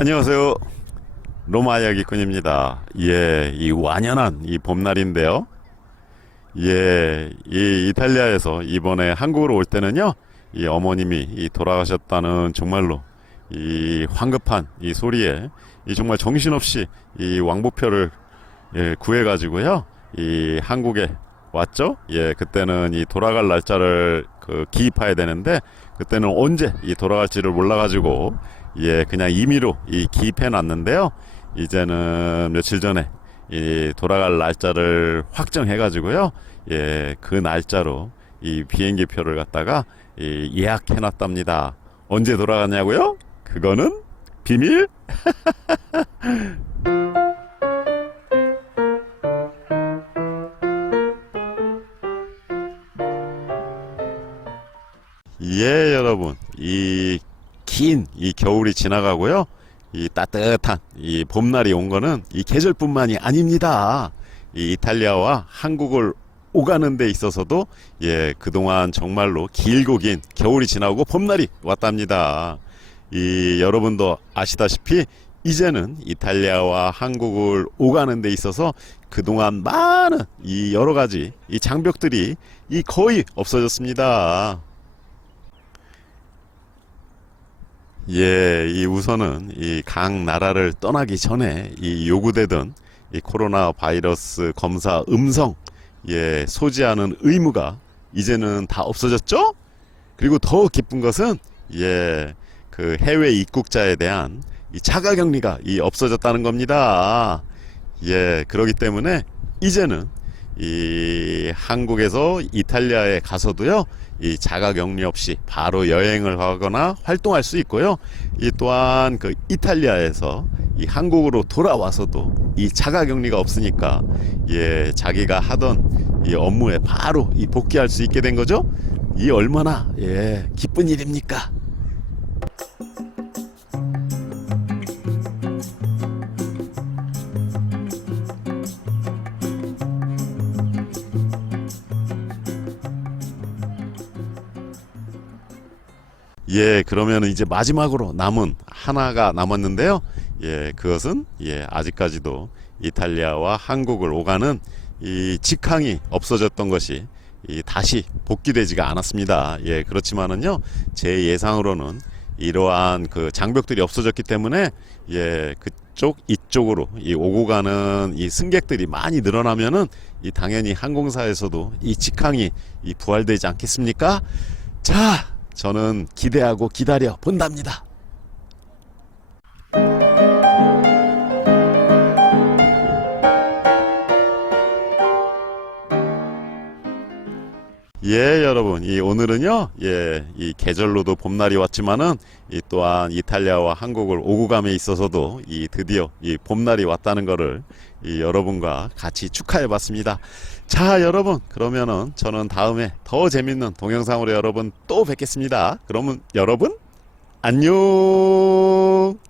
안녕하세요. 로마 이야기꾼입니다. 예, 이 완연한 이 봄날인데요. 예, 이 이탈리아에서 이번에 한국으로 올 때는요, 이 어머님이 이 돌아가셨다는 정말로 이 황급한 이 소리에 이 정말 정신없이 이 왕복표를 예, 구해가지고요, 이 한국에 왔죠. 예, 그때는 이 돌아갈 날짜를 그 기입해야 되는데 그때는 언제 이 돌아갈지를 몰라가지고 예, 그냥 임의로 이 기입해 놨는데요. 이제는 며칠 전에 이 돌아갈 날짜를 확정해 가지고요. 예, 그 날짜로 이 비행기 표를 갖다가 이 예약해 놨답니다. 언제 돌아가냐고요? 그거는 비밀? 예, 여러분. 이 긴 이 겨울이 지나가고요. 이 따뜻한 이 봄날이 온 거는 이 계절뿐만이 아닙니다. 이 이탈리아와 한국을 오가는 데 있어서도 예, 그동안 정말로 길고 긴 겨울이 지나고 봄날이 왔답니다. 이 여러분도 아시다시피 이제는 이탈리아와 한국을 오가는 데 있어서 그동안 많은 이 여러 가지 이 장벽들이 이 거의 없어졌습니다. 예, 이 우선은 이 각 나라를 떠나기 전에 이 요구되던 이 코로나 바이러스 검사 음성 예, 소지하는 의무가 이제는 다 없어졌죠? 그리고 더 기쁜 것은 예, 그 해외 입국자에 대한 이 자가 격리가 이 없어졌다는 겁니다. 예, 그러기 때문에 이제는 이 한국에서 이탈리아에 가서도요, 이 자가 격리 없이 바로 여행을 하거나 활동할 수 있고요. 이 또한 그 이탈리아에서 이 한국으로 돌아와서도 이 자가 격리가 없으니까 예, 자기가 하던 이 업무에 바로 이 복귀할 수 있게 된 거죠. 이 얼마나 예, 기쁜 일입니까? 예, 그러면 이제 마지막으로 남은 하나가 남았는데요. 예, 그것은 예, 아직까지도 이탈리아와 한국을 오가는 이 직항이 없어졌던 것이 이 다시 복귀되지가 않았습니다. 예, 그렇지만은요, 제 예상으로는 이러한 그 장벽들이 없어졌기 때문에 예, 그쪽 이쪽으로 이 오고 가는 이 승객들이 많이 늘어나면은 이 당연히 항공사에서도 이 직항이 이 부활되지 않겠습니까? 자, 저는 기대하고 기다려 본답니다. 예, 여러분. 이 오늘은요. 예, 이 계절로도 봄날이 왔지만은 이 또한 이탈리아와 한국을 오고 감에 있어서도 이 드디어 이 봄날이 왔다는 거를 이 여러분과 같이 축하해 봤습니다. 자, 여러분. 그러면은 저는 다음에 더 재밌는 동영상으로 여러분 또 뵙겠습니다. 그러면 여러분 안녕.